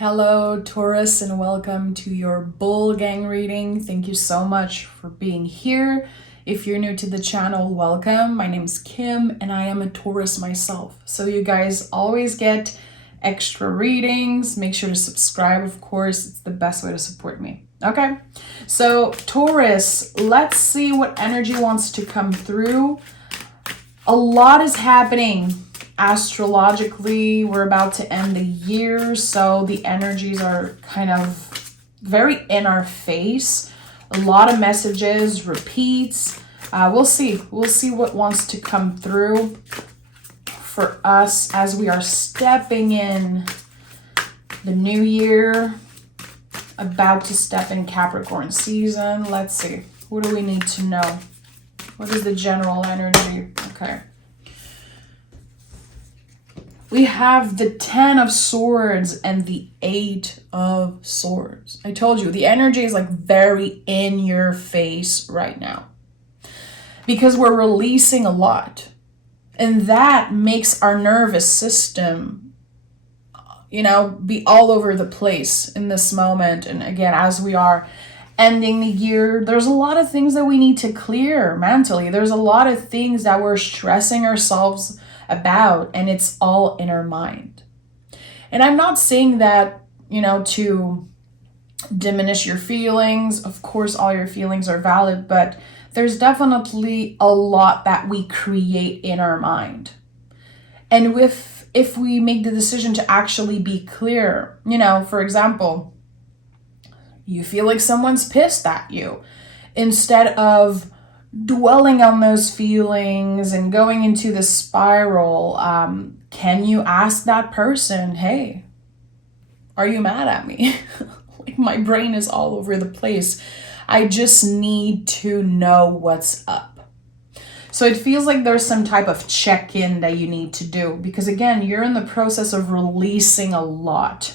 Hello, Taurus, and welcome to your Bull Gang reading. Thank you so much for being here. If you're new to the channel, welcome. My name's Kim, and I am a Taurus myself. So you guys always get extra readings. Make sure to subscribe, of course. It's the best way to support me. Okay, so Taurus, let's see what energy wants to come through. A lot is happening. Astrologically, we're about to end the year, so the energies are kind of very in our face. A lot of messages, repeats. We'll see what wants to come through for us as we are stepping in the new year, about to step in Capricorn season. Let's see. What do we need to know? What is the general energy? Okay. We have the 10 of Swords and the 8 of Swords. I told you, the energy is like very in your face right now. Because we're releasing a lot. And that makes our nervous system, be all over the place in this moment. And again, as we are ending the year, there's a lot of things that we need to clear mentally. There's a lot of things that we're stressing ourselves about, and it's all in our mind. And I'm not saying that, to diminish your feelings. Of course, all your feelings are valid, but there's definitely a lot that we create in our mind. And if we make the decision to actually be clear, for example, you feel like someone's pissed at you, instead of dwelling on those feelings and going into the spiral, can you ask that person, hey, are you mad at me? Like, my brain is all over the place. I just need to know what's up. So it feels like there's some type of check-in that you need to do, because again, you're in the process of releasing a lot.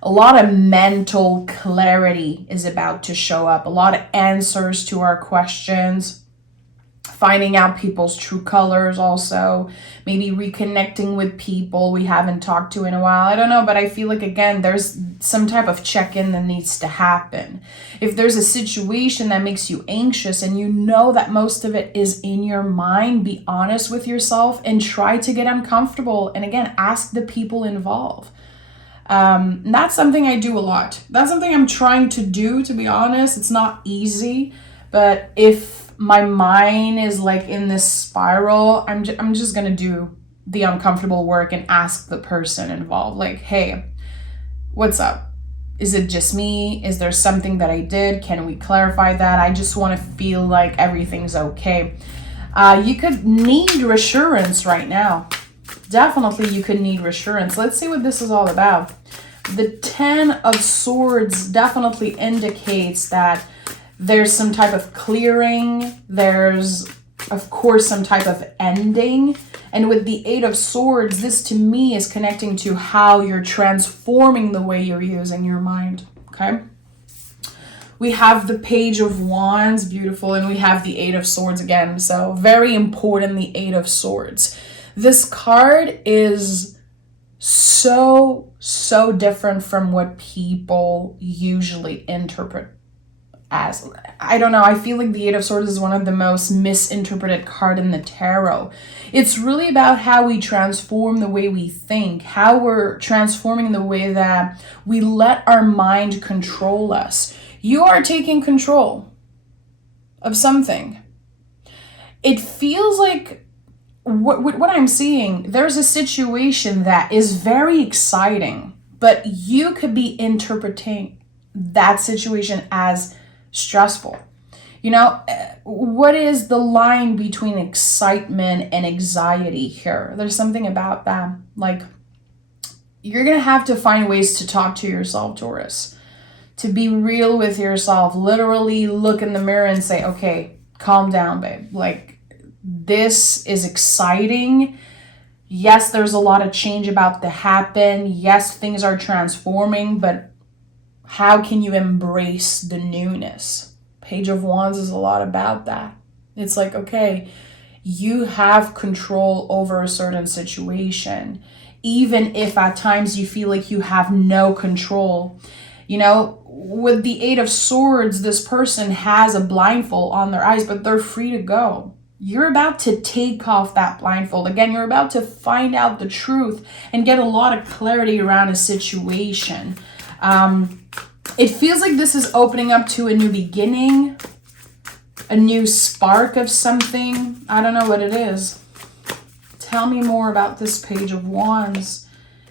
A lot of mental clarity is about to show up. A lot of answers to our questions. Finding out people's true colors also. Maybe reconnecting with people we haven't talked to in a while. I don't know, but I feel like, again, there's some type of check-in that needs to happen. If there's a situation that makes you anxious and you know that most of it is in your mind, be honest with yourself and try to get uncomfortable. And again, ask the people involved. That's something I do a lot. That's something I'm trying to do, to be honest. It's not easy, but if my mind is like in this spiral, I'm just gonna do the uncomfortable work and ask the person involved, like, hey, what's up? Is it just me? Is there something that I did? Can we clarify that? I just want to feel like everything's okay. You could need reassurance right now. Definitely you could need reassurance. Let's see what this is all about. The 10 of Swords definitely indicates that there's some type of clearing. There's, of course, some type of ending. And with the 8 of Swords, this to me is connecting to how you're transforming the way you're using your mind. Okay? We have the Page of Wands, beautiful, and we have the 8 of Swords again. So very important, the 8 of Swords. This card is so different from what people usually interpret as. I don't know. I feel like the 8 of Swords is one of the most misinterpreted cards in the tarot. It's really about how we transform the way we think, how we're transforming the way that we let our mind control us. You are taking control of something. It feels like what I'm seeing, there's a situation that is very exciting, but you could be interpreting that situation as stressful. What is the line between excitement and anxiety here? There's something about that. Like, you're going to have to find ways to talk to yourself, Taurus, to be real with yourself, literally look in the mirror and say, okay, calm down, babe. Like, this is exciting. Yes, there's a lot of change about to happen. Yes, things are transforming, but how can you embrace the newness? Page of Wands is a lot about that. It's like, okay, you have control over a certain situation. even if at times you feel like you have no control. You know, with the Eight of Swords, this person has a blindfold on their eyes, but they're free to go. You're about to take off that blindfold. Again, you're about to find out the truth and get a lot of clarity around a situation. It feels like this is opening up to a new beginning, a new spark of something. I don't know what it is. Tell me more about this Page of Wands.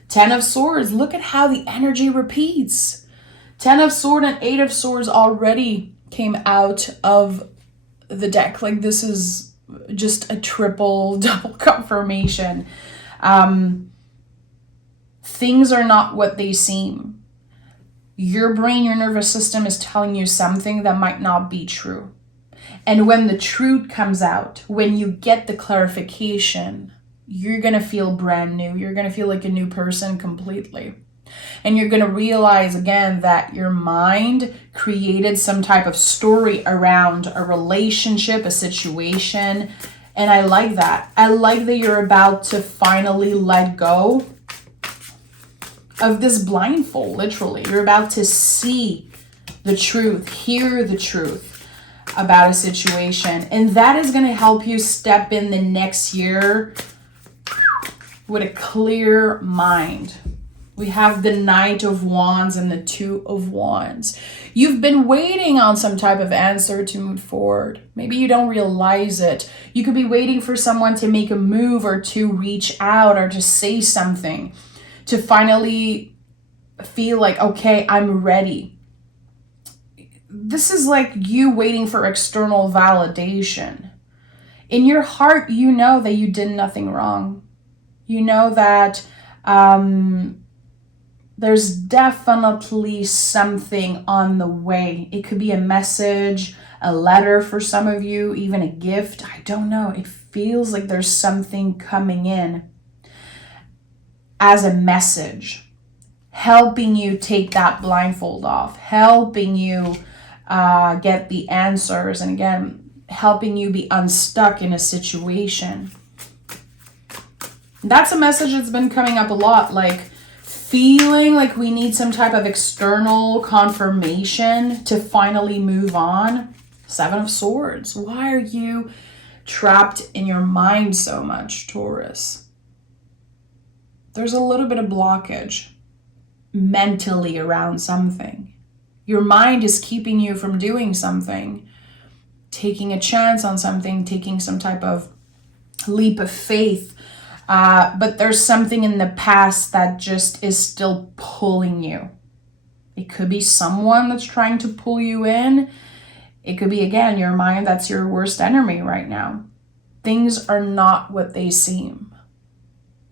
Ten of Swords. Look at how the energy repeats. Ten of Swords and Eight of Swords already came out of the deck. Like, this is just a triple, double confirmation. Things are not what they seem. Your brain, your nervous system is telling you something that might not be true. And when the truth comes out, when you get the clarification, you're going to feel brand new. You're going to feel like a new person completely. And you're going to realize again that your mind created some type of story around a relationship, a situation. And I like that. I like that you're about to finally let go of this blindfold, literally. You're about to see the truth, hear the truth about a situation. And that is going to help you step in the next year with a clear mind. We have the Knight of Wands and the Two of Wands. You've been waiting on some type of answer to move forward. Maybe you don't realize it. You could be waiting for someone to make a move or to reach out or to say something, to finally feel like, okay, I'm ready. This is like you waiting for external validation. In your heart, you know that you did nothing wrong. You know that there's definitely something on the way. It could be a message, a letter for some of you, even a gift. I don't know. It feels like there's something coming in as a message, helping you take that blindfold off, helping you get the answers, and again, helping you be unstuck in a situation. That's a message that's been coming up a lot, like feeling like we need some type of external confirmation to finally move on. Seven of Swords. Why are you trapped in your mind so much, Taurus? There's a little bit of blockage mentally around something. Your mind is keeping you from doing something, taking a chance on something, taking some type of leap of faith. But there's something in the past that just is still pulling you. It could be someone that's trying to pull you in. It could be, again, your mind that's your worst enemy right now. Things are not what they seem.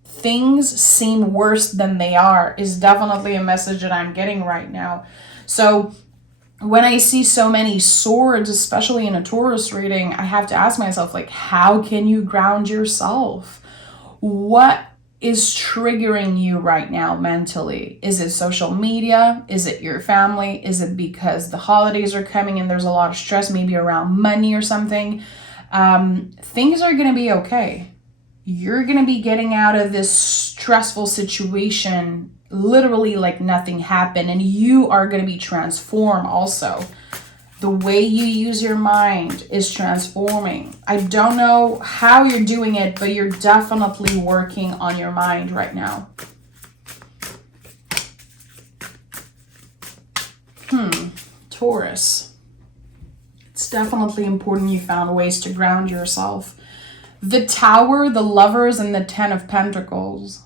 Things seem worse than they are is definitely a message that I'm getting right now. So when I see so many swords, especially in a Taurus reading, I have to ask myself, like, how can you ground yourself? What is triggering you right now mentally? Is it social media? Is it your family? Is it because the holidays are coming and there's a lot of stress, maybe around money or something? Things are going to be okay. You're going to be getting out of this stressful situation literally like nothing happened, and you are going to be transformed also. The way you use your mind is transforming. I don't know how you're doing it, but you're definitely working on your mind right now. Taurus. It's definitely important you found ways to ground yourself. The Tower, the Lovers, and the Ten of Pentacles.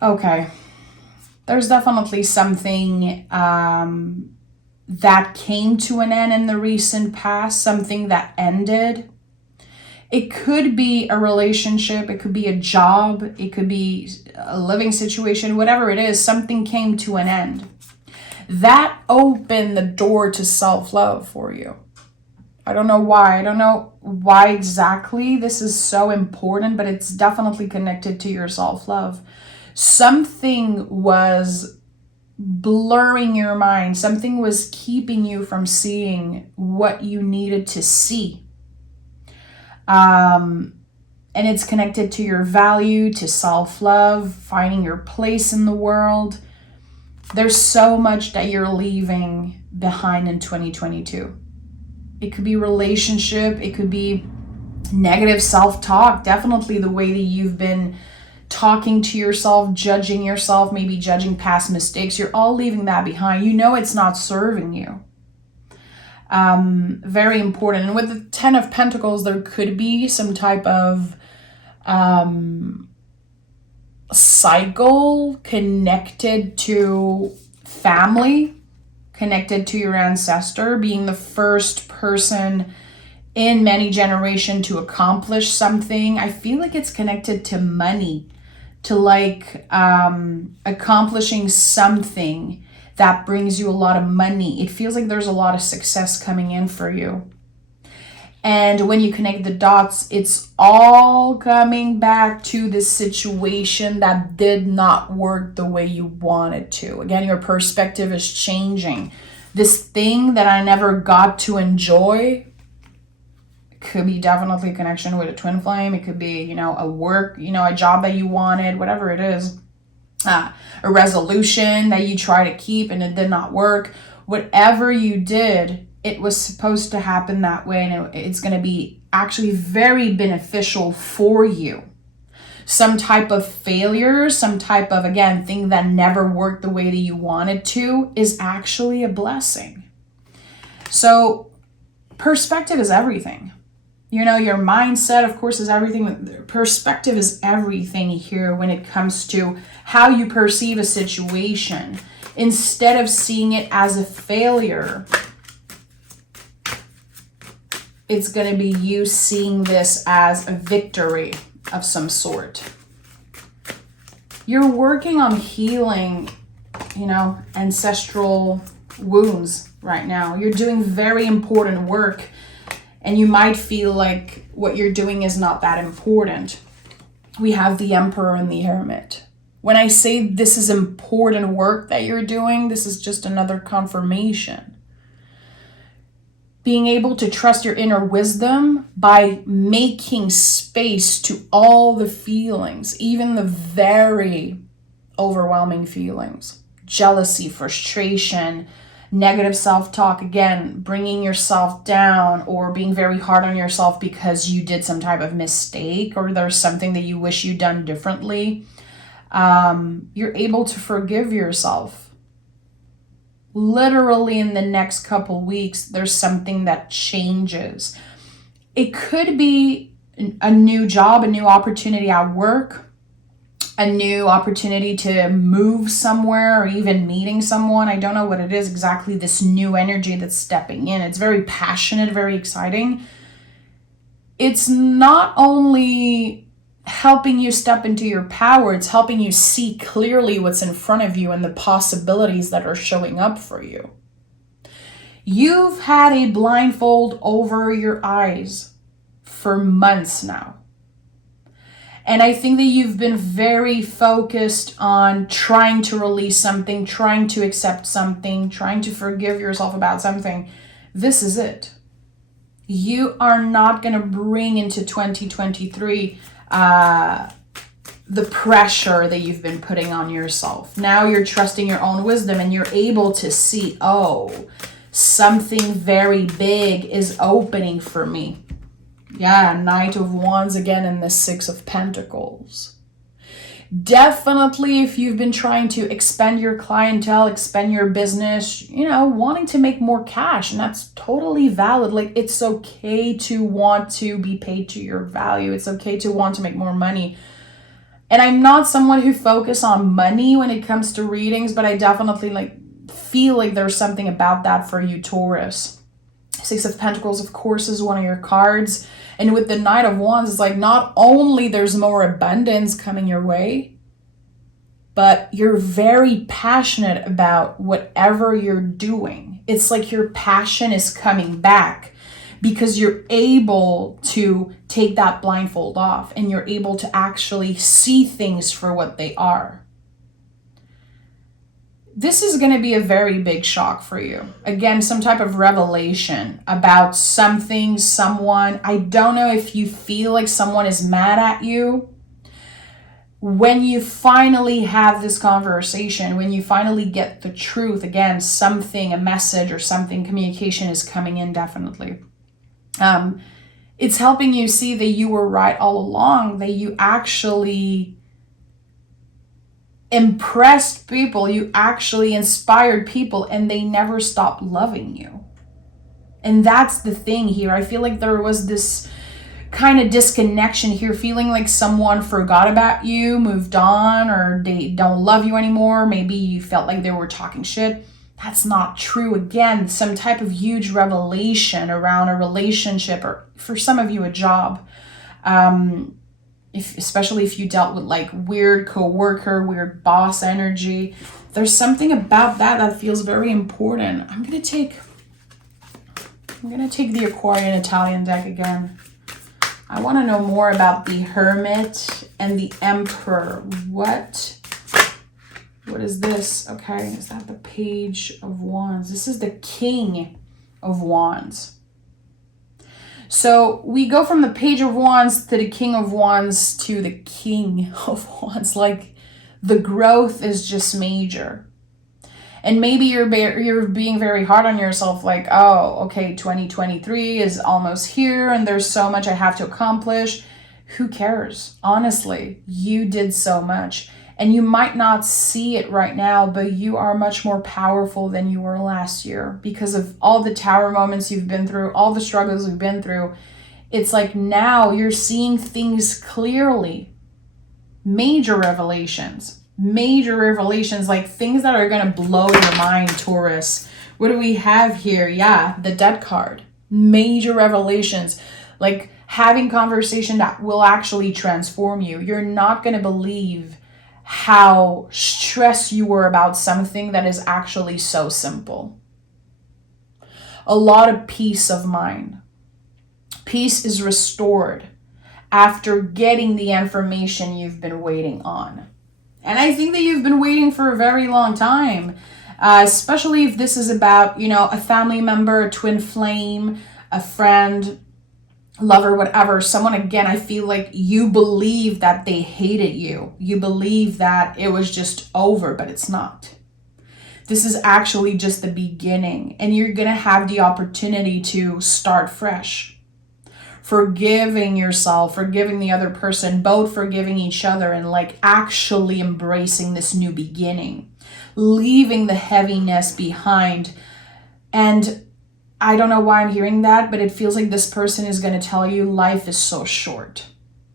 Okay. There's definitely something that came to an end in the recent past, something that ended. It could be a relationship, it could be a job, it could be a living situation, whatever it is, something came to an end. That opened the door to self-love for you. I don't know why. I don't know why exactly this is so important, but it's definitely connected to your self-love. Something was blurring your mind. Something was keeping you from seeing what you needed to see. And it's connected to your value, to self-love, finding your place in the world. There's so much that you're leaving behind in 2022. It could be relationship, it could be negative self-talk, definitely the way that you've been talking to yourself, judging yourself, maybe judging past mistakes. You're all leaving that behind. You know it's not serving you. Very important. And with the 10 of Pentacles, there could be some type of cycle connected to family, connected to your ancestor, being the first person in many generations to accomplish something. I feel like it's connected to money, to like accomplishing something that brings you a lot of money. It feels like there's a lot of success coming in for you. And when you connect the dots, it's all coming back to this situation that did not work the way you wanted to. Again, your perspective is changing. This thing that I never got to enjoy, could be definitely a connection with a twin flame. It could be, a work, a job that you wanted, whatever it is. A resolution that you try to keep and it did not work. Whatever you did, it was supposed to happen that way, and it's going to be actually very beneficial for you. Some type of failure, some type of, again, thing that never worked the way that you wanted to is actually a blessing. So perspective is everything. Your mindset, of course, is everything. Perspective is everything here when it comes to how you perceive a situation. Instead of seeing it as a failure, it's going to be you seeing this as a victory of some sort. You're working on healing, ancestral wounds right now. You're doing very important work, and you might feel like what you're doing is not that important. We have the Emperor and the Hermit. When I say this is important work that you're doing, this is just another confirmation. Being able to trust your inner wisdom by making space to all the feelings, even the very overwhelming feelings. Jealousy, frustration, negative self-talk, again, bringing yourself down or being very hard on yourself because you did some type of mistake or there's something that you wish you'd done differently. You're able to forgive yourself. Literally in the next couple weeks, there's something that changes. It could be a new job, a new opportunity at work, a new opportunity to move somewhere or even meeting someone. I don't know what it is exactly, this new energy that's stepping in. It's very passionate, very exciting. It's not only helping you step into your power, it's helping you see clearly what's in front of you and the possibilities that are showing up for you. You've had a blindfold over your eyes for months now. And I think that you've been very focused on trying to release something, trying to accept something, trying to forgive yourself about something. This is it. You are not going to bring into 2023 the pressure that you've been putting on yourself. Now you're trusting your own wisdom and you're able to see, something very big is opening for me. Yeah, Knight of Wands again and the Six of Pentacles. Definitely if you've been trying to expand your clientele, expand your business, wanting to make more cash, and that's totally valid. Like, it's okay to want to be paid to your value. It's okay to want to make more money. And I'm not someone who focuses on money when it comes to readings, but I definitely feel like there's something about that for you, Taurus. Six of Pentacles, of course, is one of your cards. And with the Knight of Wands, it's like not only there's more abundance coming your way, but you're very passionate about whatever you're doing. It's like your passion is coming back because you're able to take that blindfold off and you're able to actually see things for what they are. this is going to be a very big shock for you. Again, some type of revelation about something, someone. I don't know if you feel like someone is mad at you. When you finally have this conversation, when you finally get the truth, again, something, a message or something, communication is coming in definitely. It's helping you see that you were right all along, that you actually impressed people, you actually inspired people, and they never stopped loving you. And that's the thing here. I feel like there was this kind of disconnection here, feeling like someone forgot about you, moved on, or they don't love you anymore. Maybe you felt like they were talking shit. That's not true. Again, some type of huge revelation around a relationship, or for some of you, a job. Especially if you dealt with like weird coworker, weird boss energy. There's something about that feels very important. I'm gonna take the Aquarian Italian deck again. I want to know more about the Hermit and the Emperor. What is this? Okay, is that the Page of Wands? This is the King of Wands. So we go from the Page of Wands to the King of Wands to the King of Wands. Like, the growth is just major. And maybe you're being very hard on yourself, like, oh, okay, 2023 is almost here and there's so much I have to accomplish. Who cares? Honestly, you did so much. And you might not see it right now, but you are much more powerful than you were last year because of all the tower moments you've been through, all the struggles you've been through. It's like now you're seeing things clearly. Major revelations, like things that are going to blow your mind, Taurus. What do we have here? Yeah, the Death card. Major revelations, like having conversation that will actually transform you. You're not going to believe how stressed you were about something that is actually so simple. A lot of peace of mind. Peace is restored after getting the information you've been waiting on. And I think that you've been waiting for a very long time, especially if this is about, a family member, a twin flame, a friend, lover, whatever. Someone, again, I feel like you believe that they hated you. You believe that it was just over, but it's not. This is actually just the beginning, and you're going to have the opportunity to start fresh. Forgiving yourself, forgiving the other person, both forgiving each other, and like actually embracing this new beginning, leaving the heaviness behind. And I don't know why I'm hearing that, but it feels like this person is going to tell you life is so short.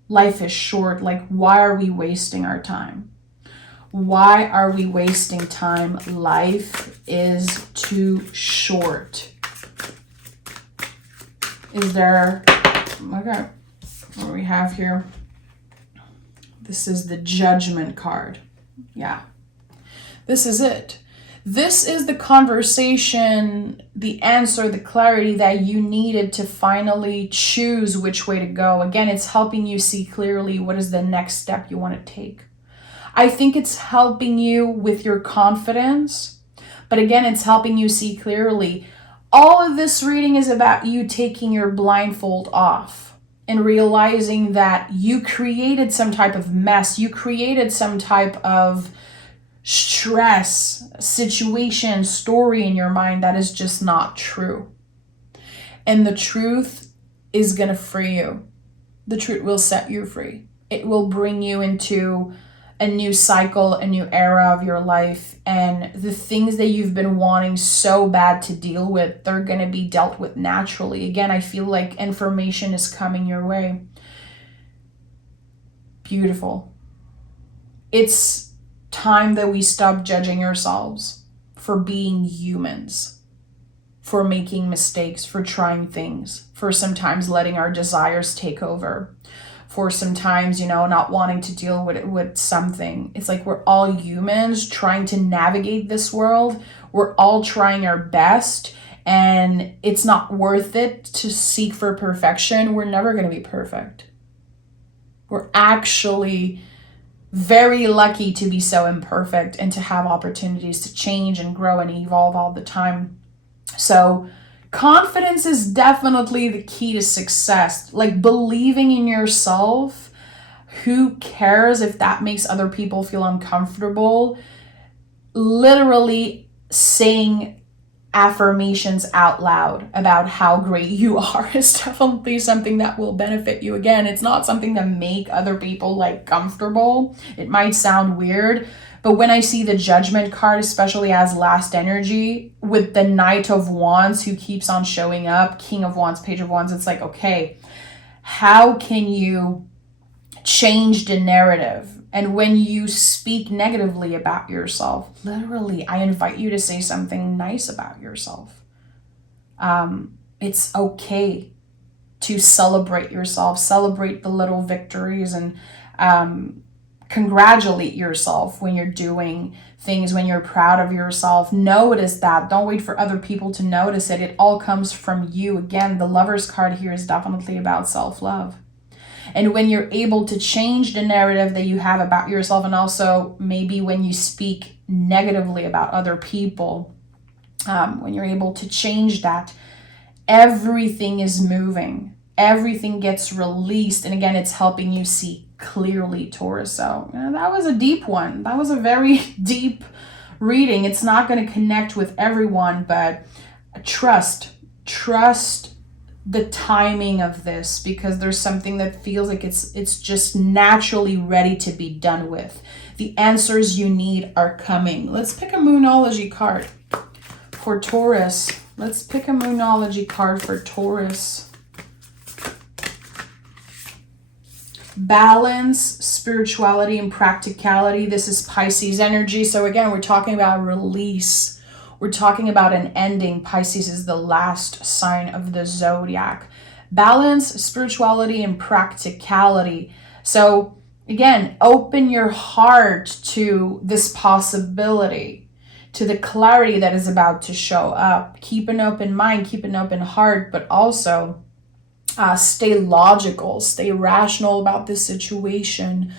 Life is short. Like, why are we wasting our time? Why are we wasting time? Life is too short. Is there... Okay, what do we have here? This is the Judgment card. Yeah, this is it. This is the conversation, the answer, the clarity that you needed to finally choose which way to go. Again, it's helping you see clearly what is the next step you want to take. I think it's helping you with your confidence, but again, it's helping you see clearly. All of this reading is about you taking your blindfold off and realizing that you created some type of mess. You created some type of stress, situation, story in your mind that is just not true. And the truth is going to free you. The truth will set you free. It will bring you into a new cycle, a new era of your life. And the things that you've been wanting so bad to deal with, they're going to be dealt with naturally. Again, I feel like information is coming your way. Beautiful. It's time that we stop judging ourselves for being humans, for making mistakes, for trying things, for sometimes letting our desires take over, for sometimes, not wanting to deal with something. It's like we're all humans trying to navigate this world. We're all trying our best, and it's not worth it to seek for perfection. We're never going to be perfect. We're actually very lucky to be so imperfect and to have opportunities to change and grow and evolve all the time. So confidence is definitely the key to success. Like believing in yourself. Who cares if that makes other people feel uncomfortable? Literally saying affirmations out loud about how great you are is definitely something that will benefit you. Again, it's not something that make other people like comfortable. It might sound weird, but when I see the Judgment card, especially as last energy with the Knight of Wands who keeps on showing up, King of Wands, Page of Wands, it's like, okay, how can you change the narrative? And when you speak negatively about yourself, literally, I invite you to say something nice about yourself. It's okay to celebrate yourself, celebrate the little victories, and congratulate yourself when you're doing things, when you're proud of yourself. Notice that. Don't wait for other people to notice it. It all comes from you. Again, the Lover's card here is definitely about self-love. And when you're able to change the narrative that you have about yourself, and also maybe when you speak negatively about other people, when you're able to change that, everything is moving. Everything gets released. And again, it's helping you see clearly, Taurus. So that was a deep one. That was a very deep reading. It's not going to connect with everyone, but trust the timing of this, because there's something that feels like it's just naturally ready to be done with. The answers you need are coming. Let's pick a Moonology card for Taurus. Let's pick a Moonology card for Taurus. Balance, spirituality, and practicality. This is Pisces energy. So again, we're talking about release. We're talking about an ending. Pisces is the last sign of the zodiac. Balance, spirituality, and practicality. So again, open your heart to this possibility, to the clarity that is about to show up. Keep an open mind, keep an open heart, but also stay logical, stay rational about this situation.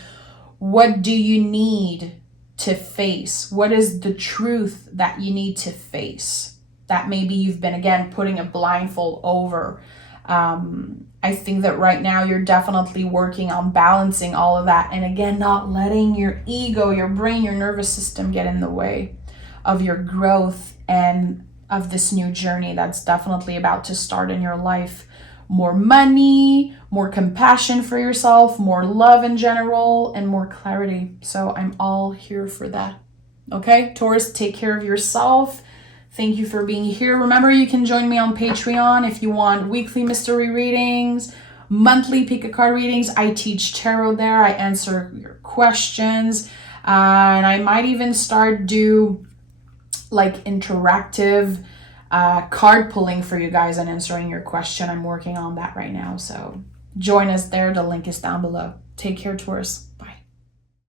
What do you need to face? What is the truth that you need to face that maybe you've been, again, putting a blindfold over? I think that right now you're definitely working on balancing all of that, and again, not letting your ego, your brain, your nervous system get in the way of your growth and of this new journey that's definitely about to start in your life. More money, more compassion for yourself, more love in general, and more clarity. So I'm all here for that. Okay, Taurus, take care of yourself. Thank you for being here. Remember, you can join me on Patreon if you want weekly mystery readings, monthly pick a card readings. I teach tarot there. I answer your questions. And I might even start do like interactive card pulling for you guys and answering your question. I'm working on that right now. So join us there. The link is down below. Take care, Taurus. Bye.